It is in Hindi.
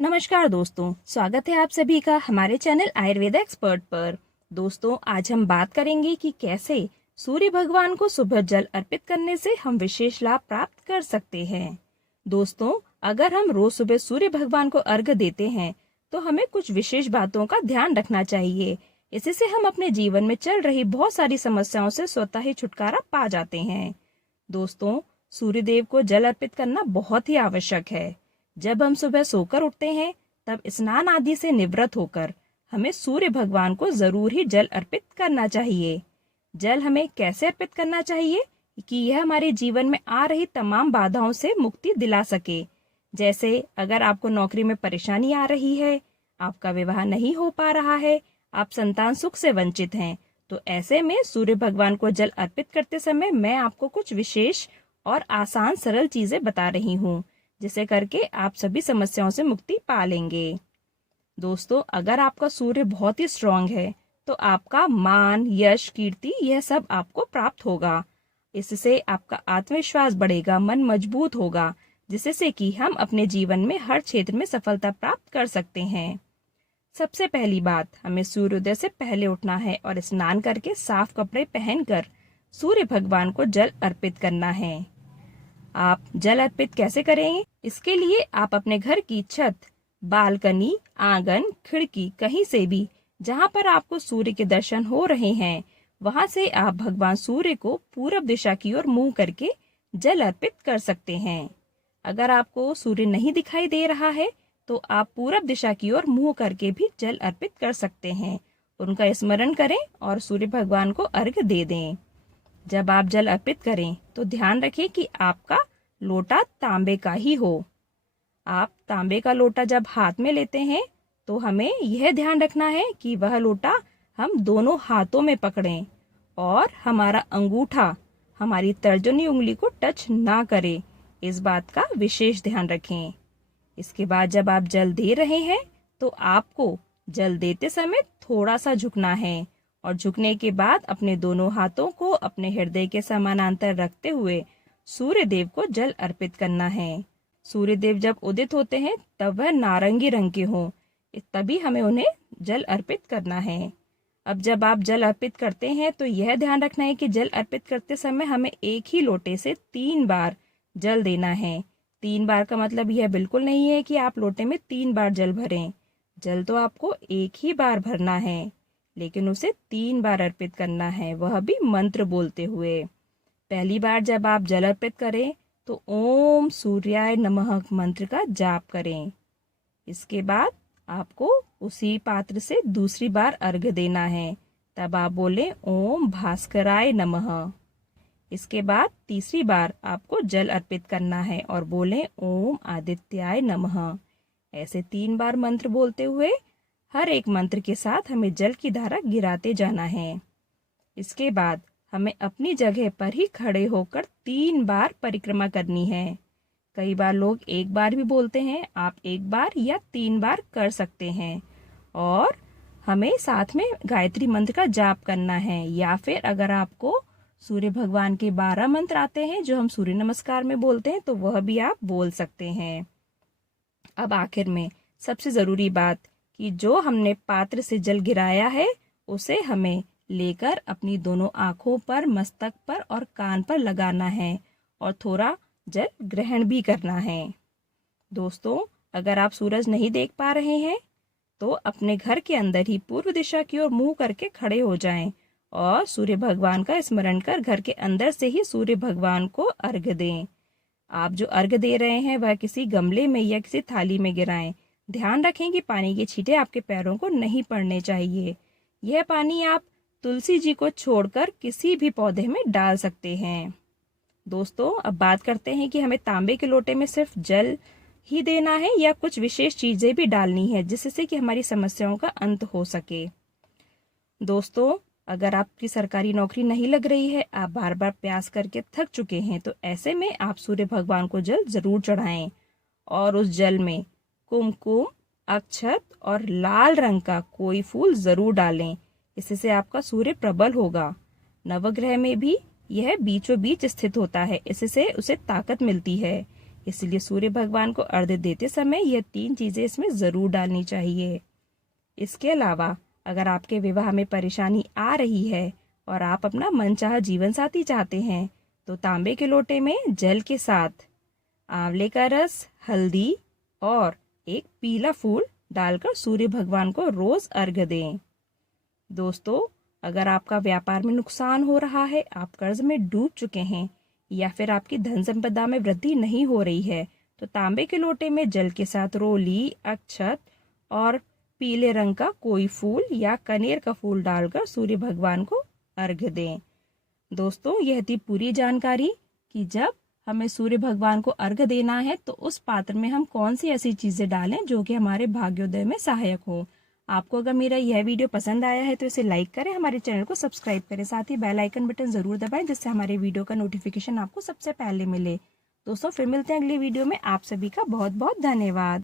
नमस्कार दोस्तों, स्वागत है आप सभी का हमारे चैनल आयुर्वेदा एक्सपर्ट पर। दोस्तों, आज हम बात करेंगे कि कैसे सूर्य भगवान को सुबह जल अर्पित करने से हम विशेष लाभ प्राप्त कर सकते हैं। दोस्तों, अगर हम रोज सुबह सूर्य भगवान को अर्घ्य देते हैं तो हमें कुछ विशेष बातों का ध्यान रखना चाहिए। इससे हम अपने जीवन में चल रही बहुत सारी समस्याओं से स्वतः ही छुटकारा पा जाते हैं। दोस्तों, सूर्य देव को जल अर्पित करना बहुत ही आवश्यक है। जब हम सुबह सोकर उठते हैं तब स्नान आदि से निवृत्त होकर हमें सूर्य भगवान को जरूर ही जल अर्पित करना चाहिए। जल हमें कैसे अर्पित करना चाहिए कि यह हमारे जीवन में आ रही तमाम बाधाओं से मुक्ति दिला सके। जैसे अगर आपको नौकरी में परेशानी आ रही है, आपका विवाह नहीं हो पा रहा है, आप संतान सुख से वंचित हैं, तो ऐसे में सूर्य भगवान को जल अर्पित करते समय मैं आपको कुछ विशेष और आसान सरल चीजें बता रही हूँ, जिसे करके आप सभी समस्याओं से मुक्ति पा लेंगे। दोस्तों, अगर आपका सूर्य बहुत ही स्ट्रांग है तो आपका मान, यश, कीर्ति यह सब आपको प्राप्त होगा। इससे आपका आत्मविश्वास बढ़ेगा, मन मजबूत होगा, जिससे कि हम अपने जीवन में हर क्षेत्र में सफलता प्राप्त कर सकते हैं। सबसे पहली बात, हमें सूर्योदय से पहले उठना है और स्नान करके साफ कपड़े पहनकर सूर्य भगवान को जल अर्पित करना है। आप जल अर्पित कैसे करेंगे? इसके लिए आप अपने घर की छत, बालकनी, आंगन, खिड़की कहीं से भी जहां पर आपको सूर्य के दर्शन हो रहे हैं, वहां से आप भगवान सूर्य को पूरब दिशा की ओर मुंह करके जल अर्पित कर सकते हैं। अगर आपको सूर्य नहीं दिखाई दे रहा है तो आप पूरब दिशा की ओर मुंह करके भी जल अर्पित कर सकते हैं। उनका स्मरण करें और सूर्य भगवान को अर्घ्य दे दें। जब आप जल अर्पित करें तो ध्यान रखें कि आपका लोटा तांबे का ही हो। आप तांबे का लोटा जब हाथ में लेते हैं तो हमें यह ध्यान रखना है कि वह लोटा हम दोनों हाथों में पकड़ें और हमारा अंगूठा हमारी तर्जनी उंगली को टच ना करे। इस बात का विशेष ध्यान रखें। इसके बाद जब आप जल दे रहे हैं तो आपको जल देते समय थोड़ा सा झुकना है और झुकने के बाद अपने दोनों हाथों को अपने हृदय के समानांतर रखते हुए सूर्य देव को जल अर्पित करना है। सूर्य देव जब उदित होते हैं तब वह नारंगी रंग के हों, तभी हमें उन्हें जल अर्पित करना है। अब जब आप जल अर्पित करते हैं तो यह ध्यान रखना है कि जल अर्पित करते समय हमें एक ही लोटे से 3 बार जल देना है। 3 बार का मतलब यह बिल्कुल नहीं है कि आप लोटे में 3 बार जल भरें। जल तो आपको एक ही बार भरना है, लेकिन उसे 3 बार अर्पित करना है, वह भी मंत्र बोलते हुए। पहली बार जब आप जल अर्पित करें तो ओम सूर्याय नमः मंत्र का जाप करें। इसके बाद आपको उसी पात्र से दूसरी बार अर्घ्य देना है, तब आप बोले ओम भास्कराय नमः। इसके बाद तीसरी बार आपको जल अर्पित करना है और बोले ओम आदित्याय नमः। ऐसे 3 बार मंत्र बोलते हुए हर एक मंत्र के साथ हमें जल की धारा गिराते जाना है। इसके बाद हमें अपनी जगह पर ही खड़े होकर 3 बार परिक्रमा करनी है। कई बार लोग 1 बार भी बोलते हैं, आप 1 बार या 3 बार कर सकते हैं। और हमें साथ में गायत्री मंत्र का जाप करना है, या फिर अगर आपको सूर्य भगवान के 12 मंत्र आते हैं जो हम सूर्य नमस्कार में बोलते हैं तो वह भी आप बोल सकते हैं। अब आखिर में सबसे जरूरी बात कि जो हमने पात्र से जल गिराया है उसे हमें लेकर अपनी दोनों आंखों पर, मस्तक पर और कान पर लगाना है और थोड़ा जल ग्रहण भी करना है। दोस्तों, अगर आप सूरज नहीं देख पा रहे हैं तो अपने घर के अंदर ही पूर्व दिशा की ओर मुंह करके खड़े हो जाएं और सूर्य भगवान का स्मरण कर घर के अंदर से ही सूर्य भगवान को अर्घ्य दें। आप जो अर्घ्य दे रहे हैं वह किसी गमले में या किसी थाली में गिराएं। ध्यान रखें कि पानी के छींटे आपके पैरों को नहीं पड़ने चाहिए। यह पानी आप तुलसी जी को छोड़कर किसी भी पौधे में डाल सकते हैं। दोस्तों, अब बात करते हैं कि हमें तांबे के लोटे में सिर्फ जल ही देना है या कुछ विशेष चीजें भी डालनी है जिससे कि हमारी समस्याओं का अंत हो सके। दोस्तों, अगर आपकी सरकारी नौकरी नहीं लग रही है, आप बार बार प्रयास करके थक चुके हैं, तो ऐसे में आप सूर्य भगवान को जल जरूर चढ़ाएं और उस जल में कुमकुम, अक्षत और लाल रंग का कोई फूल जरूर डालें। इससे आपका सूर्य प्रबल होगा। नवग्रह में भी यह बीचों बीच स्थित होता है, इससे उसे ताकत मिलती है। इसलिए सूर्य भगवान को अर्घ्य देते समय यह 3 चीजें इसमें जरूर डालनी चाहिए। इसके अलावा अगर आपके विवाह में परेशानी आ रही है और आप अपना मनचाहा जीवन साथी चाहते हैं तो तांबे के लोटे में जल के साथ आंवले का रस, हल्दी और एक पीला फूल डालकर सूर्य भगवान को रोज अर्घ्य दें। दोस्तों, अगर आपका व्यापार में नुकसान हो रहा है, आप कर्ज में डूब चुके हैं या फिर आपकी धन संपदा में वृद्धि नहीं हो रही है तो तांबे के लोटे में जल के साथ रोली, अक्षत और पीले रंग का कोई फूल या कनेर का फूल डालकर सूर्य भगवान को अर्घ्य दें। दोस्तों, यह थी पूरी जानकारी कि जब हमें सूर्य भगवान को अर्घ्य देना है तो उस पात्र में हम कौन सी ऐसी चीजें डालें जो कि हमारे भाग्योदय में सहायक हो। आपको अगर मेरा यह वीडियो पसंद आया है तो इसे लाइक करें, हमारे चैनल को सब्सक्राइब करें, साथ ही बेल आइकन बटन जरूर दबाएं जिससे हमारे वीडियो का नोटिफिकेशन आपको सबसे पहले मिले। दोस्तों, फिर मिलते हैं अगले वीडियो में। आप सभी का बहुत बहुत धन्यवाद।